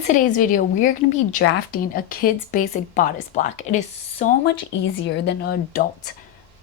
in today's video, we are going to be drafting a kid's basic bodice block. It is so much easier than an adult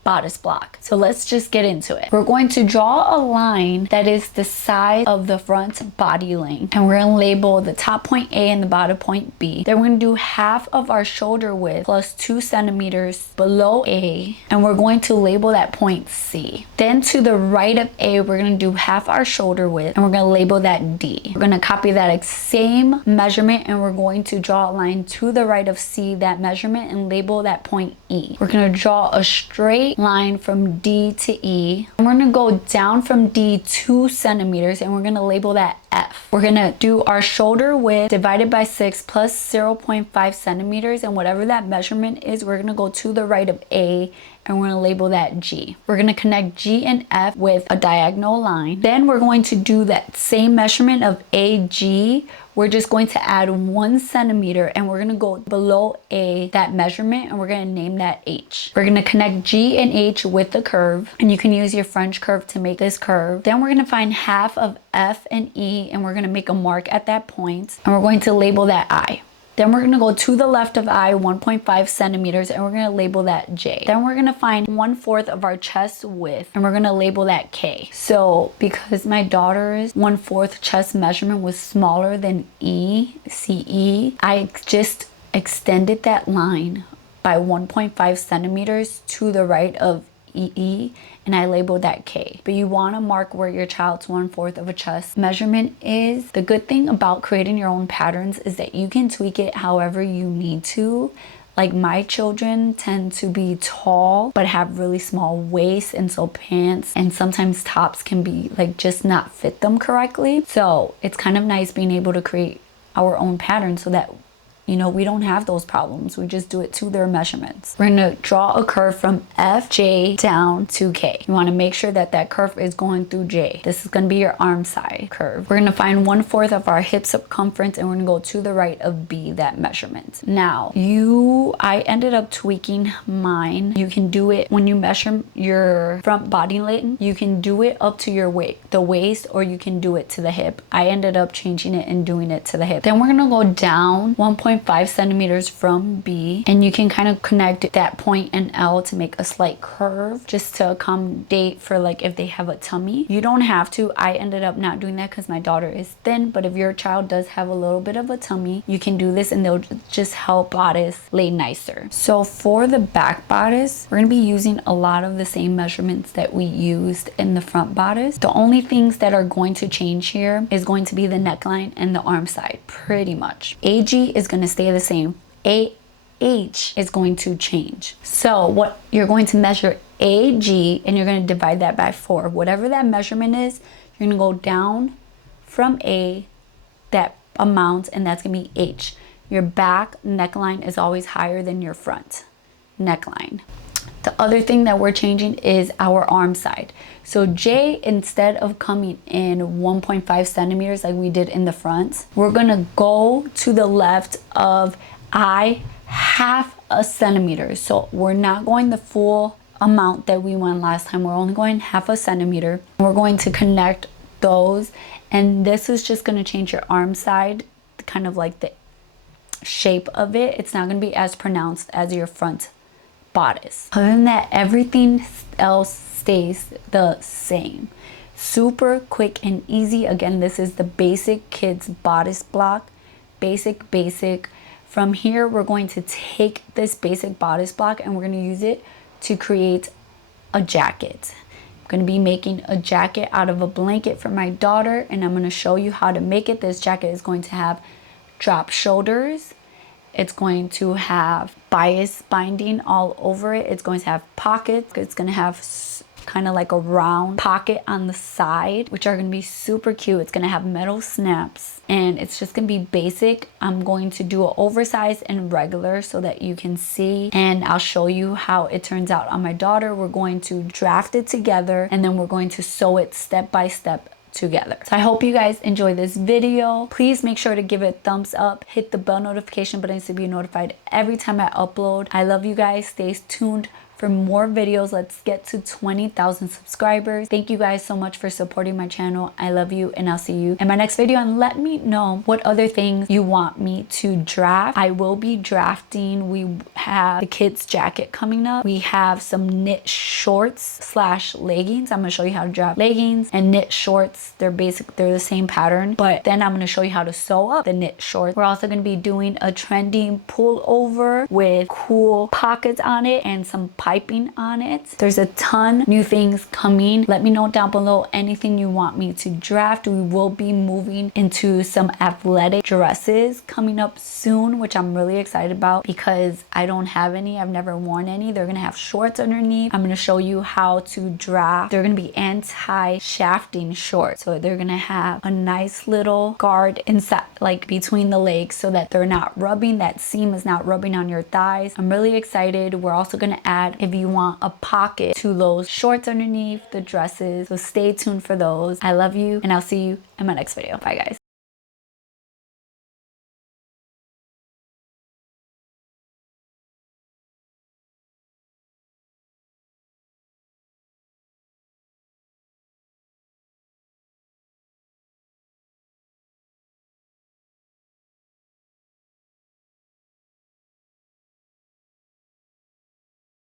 bodice block. So let's just get into it. We're going to draw a line that is the size of the front body length, and we're going to label the top point A and the bottom point B. Then we're going to do half of our shoulder width plus 2 centimeters below A, and we're going to label that point C. Then to the right of A, we're going to do half our shoulder width, and we're going to label that D. We're going to copy that same measurement, and we're going to draw a line to the right of C, that measurement, and label that point E. We're going to draw a straight line from D to E. And we're going to go down from D 2 centimeters, and we're going to label that F. We're going to do our shoulder width divided by 6 plus 0.5 centimeters, and whatever that measurement is, we're going to go to the right of A, and we're going to label that G. We're going to connect G and F with a diagonal line. Then we're going to do that same measurement of AG. We're just going to add 1 centimeter, and we're going to go below A, that measurement, and we're going to name that H. We're going to connect G and H with the curve, and you can use your French curve to make this curve. Then we're going to find half of F and E, and we're going to make a mark at that point, and we're going to label that I. Then we're going to go to the left of I 1.5 centimeters, and we're going to label that J. Then we're going to find 1/4 of our chest width, and we're going to label that K. So because my daughter's 1/4 chest measurement was smaller than CE, I just extended that line by 1.5 centimeters to the right of EE, and I labeled that K. But you want to mark where your child's 1/4 of a chest measurement is. The good thing about creating your own patterns is that you can tweak it however you need to. Like my children tend to be tall but have really small waists, and so pants and sometimes tops can be like just not fit them correctly. So it's kind of nice being able to create our own pattern so that we don't have those problems. We just do it to their measurements. We're gonna draw a curve from F, J down to K. You wanna make sure that that curve is going through J. This is gonna be your arm side curve. We're gonna find 1/4 of our hip circumference, and we're gonna go to the right of B, that measurement. Now, I ended up tweaking mine. You can do it when you measure your front body length. You can do it up to your the waist, or you can do it to the hip. I ended up changing it and doing it to the hip. Then we're gonna go down 1.5 centimeters from B, and you can kind of connect that point and L to make a slight curve just to accommodate for like if they have a tummy. You don't have to. I ended up not doing that because my daughter is thin, but if your child does have a little bit of a tummy, you can do this and they'll just help bodice lay nicer. So for the back bodice, we're going to be using a lot of the same measurements that we used in the front bodice. The only things that are going to change here is going to be the neckline and the arm side, pretty much. AG is going to stay the same. AH is going to change. So what you're going to measure AG, and you're going to divide that by 4. Whatever that measurement is, you're going to go down from A that amount, and that's going to be H. Your back neckline is always higher than your front neckline. The other thing that we're changing is our arm side. So J, instead of coming in 1.5 centimeters like we did in the front, we're gonna go to the left of I 1/2 centimeter. So we're not going the full amount that we went last time. We're only going 1/2 centimeter. We're going to connect those, and this is just gonna change your arm side, kind of like the shape of it. It's not gonna be as pronounced as your front bodice. Other than that, everything else stays the same. Super quick and easy. Again, this is the basic kids bodice block. Basic. From here, we're going to take this basic bodice block and we're going to use it to create a jacket. I'm going to be making a jacket out of a blanket for my daughter, and I'm going to show you how to make it. This jacket is going to have drop shoulders. It's going to have bias binding all over it. It's going to have pockets. It's going to have kind of like a round pocket on the side, which are going to be super cute. It's going to have metal snaps, and it's just going to be basic. I'm going to do an oversized and regular so that you can see, and I'll show you how it turns out on my daughter. We're going to draft it together, and then we're going to sew it step by step together. So I hope you guys enjoy this video. Please make sure to give it a thumbs up, hit the bell notification button to be notified every time I upload. I love you guys. Stay tuned for more videos. Let's get to 20,000 subscribers. Thank you guys so much for supporting my channel. I love you, and I'll see you in my next video. And let me know what other things you want me to draft. I will be drafting. We have the kids jacket coming up. We have some knit shorts / leggings. I'm gonna show you how to draft leggings and knit shorts. They're the same pattern, but then I'm gonna show you how to sew up the knit shorts. We're also gonna be doing a trending pullover with cool pockets on it and some piping on it. There's a ton new things coming. Let me know down below anything you want me to draft. We will be moving into some athletic dresses coming up soon, which I'm really excited about because I don't have any. I've never worn any. They're gonna have shorts underneath. I'm gonna show you how to draft. They're gonna be anti-shafting shorts, so they're gonna have a nice little guard inside, like between the legs, so that they're not rubbing, that seam is not rubbing on your thighs. I'm really excited. We're also gonna add, if you want, a pocket to those shorts underneath the dresses, so stay tuned for those. I love you, and I'll see you in my next video. Bye guys.